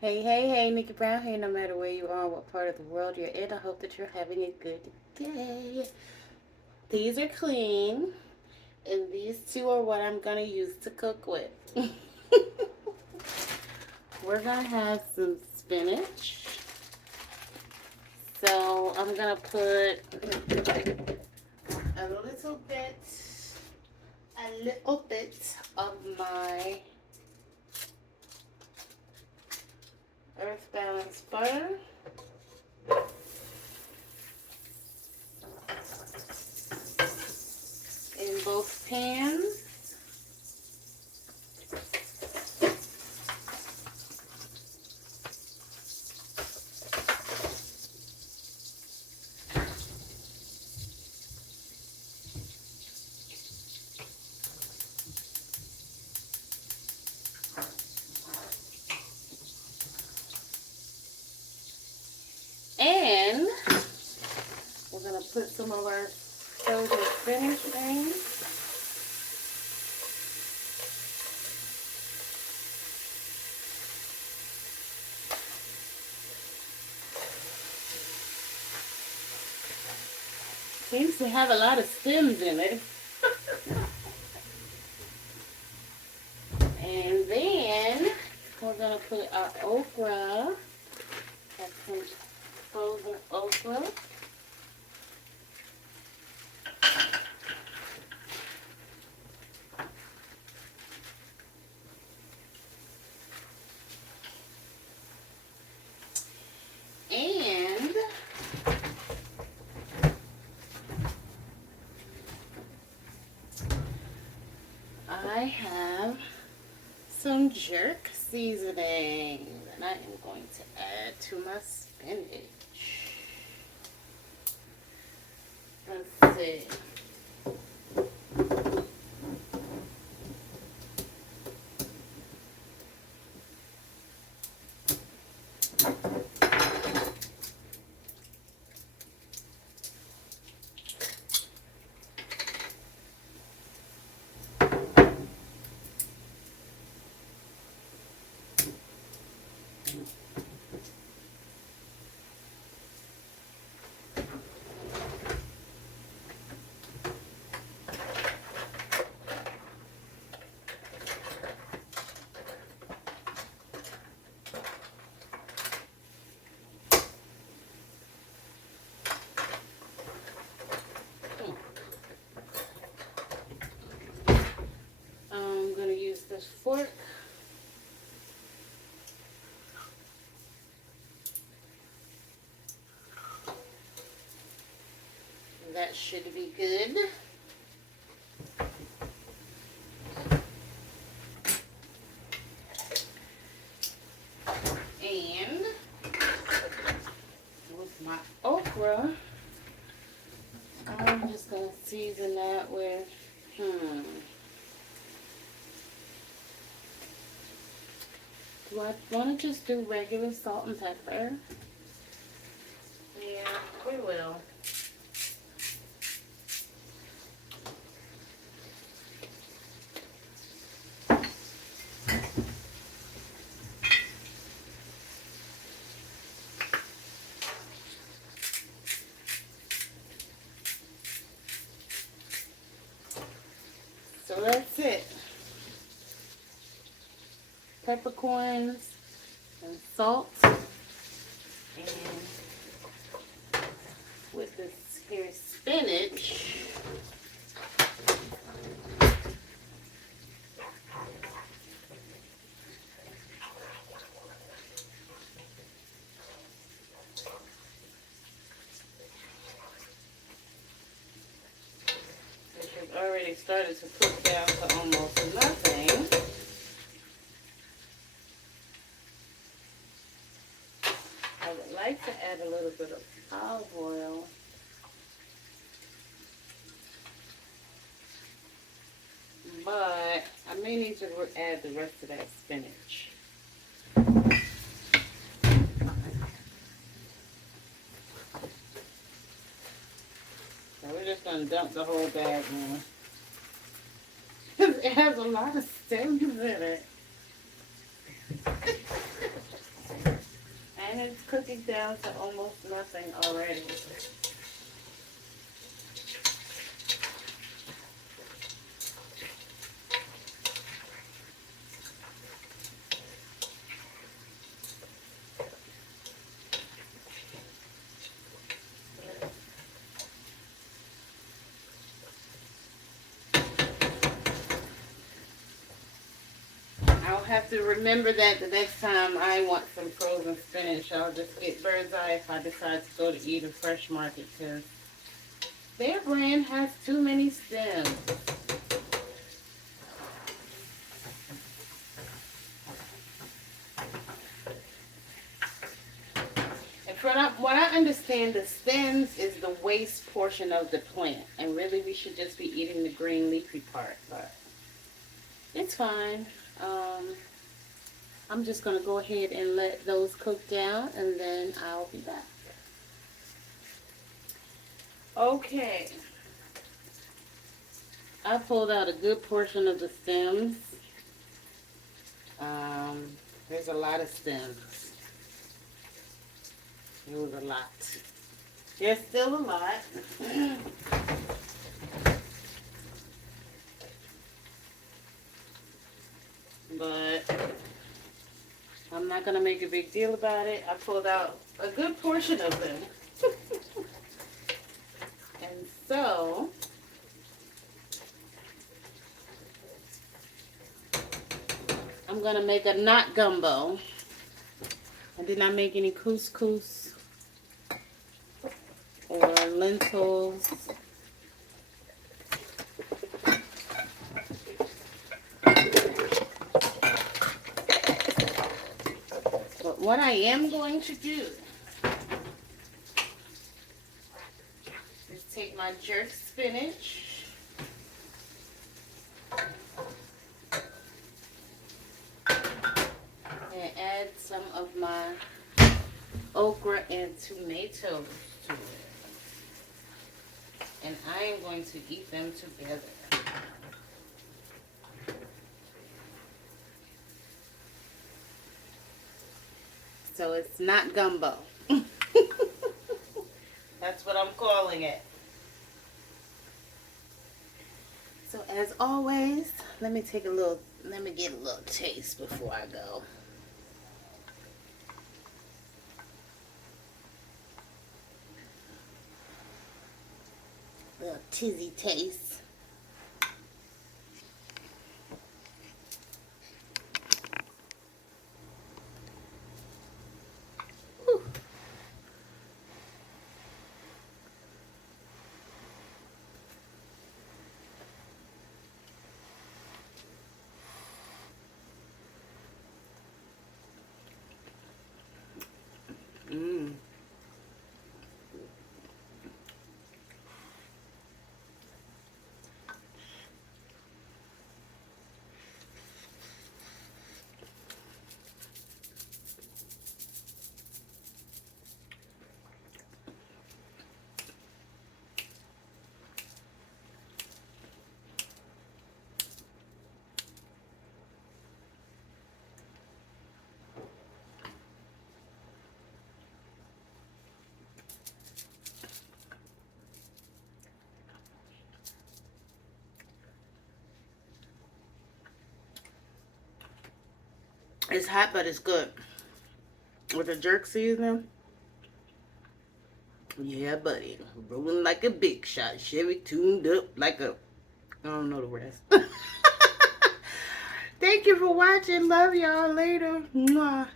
Hey, hey, hey, Nikki Brown here. No matter where you are, what part of the world you're in, I hope that you're having a good day. These are clean, and these two are what I'm going to use to cook with. We're going to have some spinach. So I'm going to put a little bit of my Earth Balance butter. In both pans. And we're going to put some of our frozen spinach in. Seems to have a lot of stems in it. And then we're going to put our okra. That's some frozen okra. And I have some jerk seasoning that I am going to add to my spinach. Let's see. I'm going to use this fork. That should be good. And with my okra, I'm just going to season that with, do I want to just do regular salt and pepper? Yeah, we will. So that's it. Peppercorns and salt. And with this here spinach, which have already started to cook down to almost nothing. I would like to add a little bit of olive oil. But I may need to add the rest of that spinach. So we're just going to dump the whole bag in. It has a lot of stems in it. And it's cooking down to almost nothing already. I'll have to remember that the next time I want some frozen spinach. I'll just get Bird's Eye if I decide to go to eat a fresh market, because their brand has too many stems. And from what I understand, the stems is the waste portion of the plant. And really we should just be eating the green leafy part. But it's fine. I'm just going to go ahead and let those cook down, and then I'll be back. Okay. I pulled out a good portion of the stems. There's a lot of stems. It was a lot. There's still a lot. But I'm not going to make a big deal about it. I pulled out a good portion of them. And so I'm going to make a not gumbo. I did not make any couscous or lentils. But what I am going to do is take my jerk spinach and add some of my okra and tomatoes to it. And I am going to eat them together. So it's not gumbo. That's what I'm calling it. So as always, let me get a little taste before I go. Little tizzy taste. Whew. Mmm. It's hot, but it's good. With the jerk seasoning. Yeah, buddy. Rolling like a big shot. Chevy tuned up like a... I don't know the rest. Thank you for watching. Love y'all. Later. Mwah.